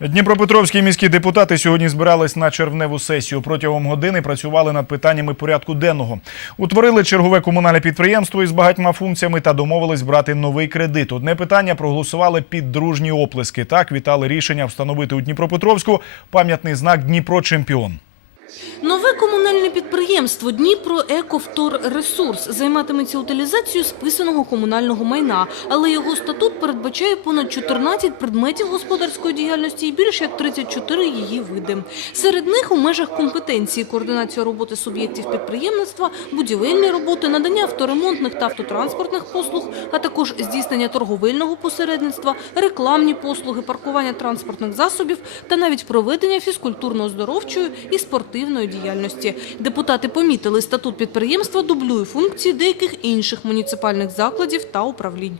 Дніпропетровські міські депутати сьогодні збирались на червневу сесію. Протягом години працювали над питаннями порядку денного. Утворили чергове комунальне підприємство із багатьма функціями та домовились брати новий кредит. Одне питання проголосували під дружні оплески. Так вітали рішення встановити у Дніпропетровську пам'ятний знак Дніпро чемпіон. Комунальне підприємство Дніпро Екофторресурс займатиметься утилізацією списаного комунального майна, але його статут передбачає понад 14 предметів господарської діяльності і більш як 34 її види. Серед них у межах компетенції координація роботи суб'єктів підприємництва, будівельні роботи, надання авторемонтних та автотранспортних послуг, а також здійснення торговельного посередництва, рекламні послуги, паркування транспортних засобів та навіть проведення фізкультурно-оздоровчої і спортивної діяльності. Депутати помітили, статут підприємства дублює функції деяких інших муніципальних закладів та управлінь.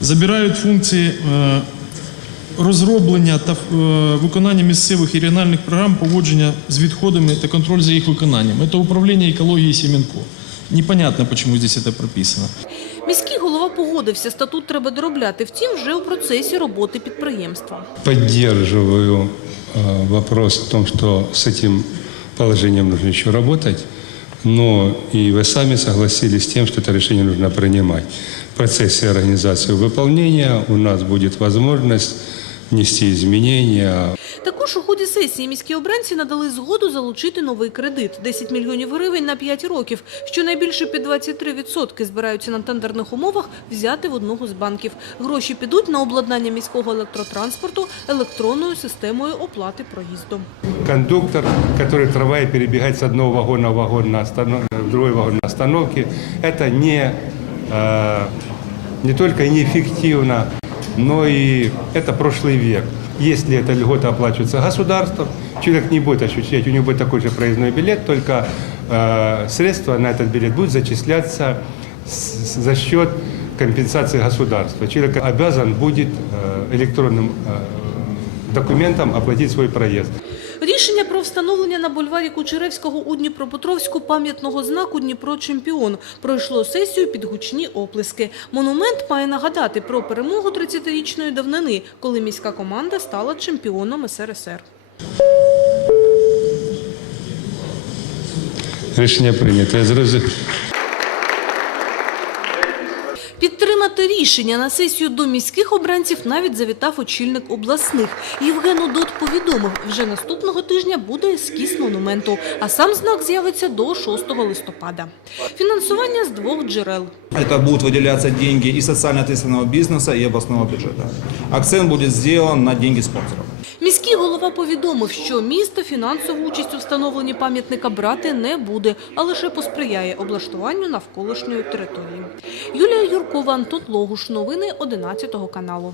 забирають функції е, розроблення та е, виконання місцевих і регіональних програм поводження з відходами та контроль за їх виконанням. Це управління екології Сіменко. Непонятно, почему здесь это прописано. Міський голова погодився, статут треба доробляти, втім, вже у процесі роботи підприємства. Поддерживаю э, вопрос в том, что с этим положением нужно еще работать, но и вы сами согласились с тем, что это решение нужно принимать. В процессе организации выполнения у нас будет возможность внести изменения, Також у ході сесії міські обранці надали згоду залучити новий кредит – 10 мільйонів гривень на 5 років, що найбільше під 23% збираються на тендерних умовах взяти в одного з банків. Гроші підуть на обладнання міського електротранспорту електронною системою оплати проїзду. кондуктор, который трамвай перебегает с одного вагона в вагон на останов... в другой вагон на остановке, это не, э, не только неэффективно, но и это прошлый век. Если эта льгота оплачивается государством, человек не будет ощущать, у него будет такой же проездной билет, только э, средства на этот билет будут зачисляться с- за счет компенсации государства. Человек обязан будет э, электронным э, документом оплатить свой проезд. Рішення про встановлення на бульварі Кучеревського у Дніпропетровську пам'ятного знаку «Дніпро чемпіон» пройшло сесію під гучні оплески. Монумент має нагадати про перемогу 30-річної давнини, коли міська команда стала чемпіоном СРСР. Рішення прийнято. Підтримати рішення на сесію до міських обранців навіть завітав очільник обласних. Євген Удот повідомив, вже наступного тижня буде ескіз монументу, а сам знак з'явиться до 6 листопада. Фінансування з двох джерел. Це будуть виділятися гроші і соціально відповідального бізнесу, і обласного бюджета. Акцент буде сделан на гроші спонсоров. Міський голова повідомив, що місто фінансову участь у встановленні пам'ятника брати не буде, а лише посприяє облаштуванню навколишньої території. Юлія Юркова, Антон Логуш. Новини 11 каналу.